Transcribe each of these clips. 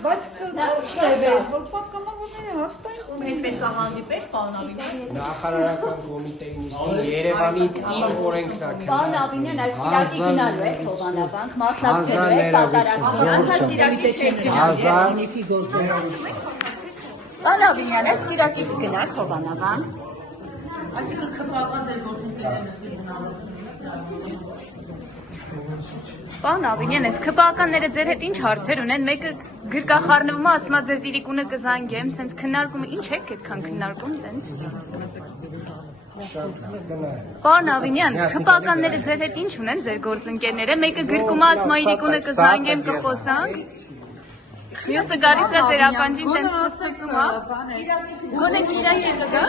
Բայց հոդված կամավորները հարստային Ում հետ պետք է հանդիպեք, պարոն Ավինյան։ Նախարարական կոմիտեի նիստին Երևանի թիմ օրենքնակ։ Պարոն Ավինյան, այս կիրակի գնալու եք Հովանավանք, մասնակցելու եք պատարագին, անցած կիրակի չեք գնալու։ Պարոն Ավինյան, այս կիրակի կգնաք Հովանավանք։ Այսինքն քվական ձեր գործընկերները նստի հնարավորություն։ Պարոն Ավինյան, այս քպականները ձեր հետ ինչ հարցեր ունեն, մեկը գրկախառնվում է, ասում է ձեզ իրիկունը կզանգեմ, սենց քննարկումը, ինչ եք այդքան քննարկում, տենց։ Պարոն Ավինյան, քպականները ձեր հետ ինչ ունեն ձեր գործընկերները, մեկը գրկում է, ասում է իրիկունը կզանգեմ, կխոսանք։ Մյուսը գալիս է ձեր ականջին տենց փսփսում է։ Գոնե կիրակի կգա։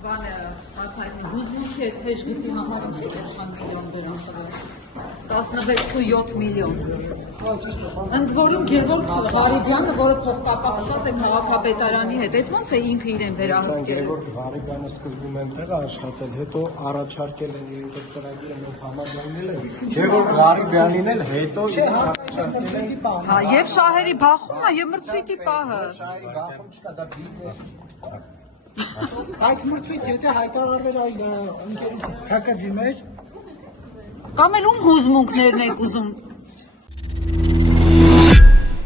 Բանը բացայնի հուզմունքի է թեժ գծի համար ինչ է այդքան միլիոն դրամ տվել 16.7 միլիոն ընդ որում Գևորգ Ղարիբյանը, որը փոխկապակցված է քաղաքապետարանի հետ, այդ ոնց է ինքը իրեն վերահսկել։ Գևորգ Ղարիբյանը սկզբում այնտեղ աշխատել, հետո առաջարկել են իր ծրագիրը մենք համաձայնել ենք։ Գևորգ Ղարիբյանին էլ հետո առաջարկել են։ Հա, եւ շահերի բախումը եւ մրցույթի պահը։ Շահերի բախում չկա, դա բիզնես է։ Այդ մրցույթ եթե հայտարարվեր այլ ընկերություն ՀԿ-ի մեջ Կամ էլ ում հուզմունքներն եք ուզում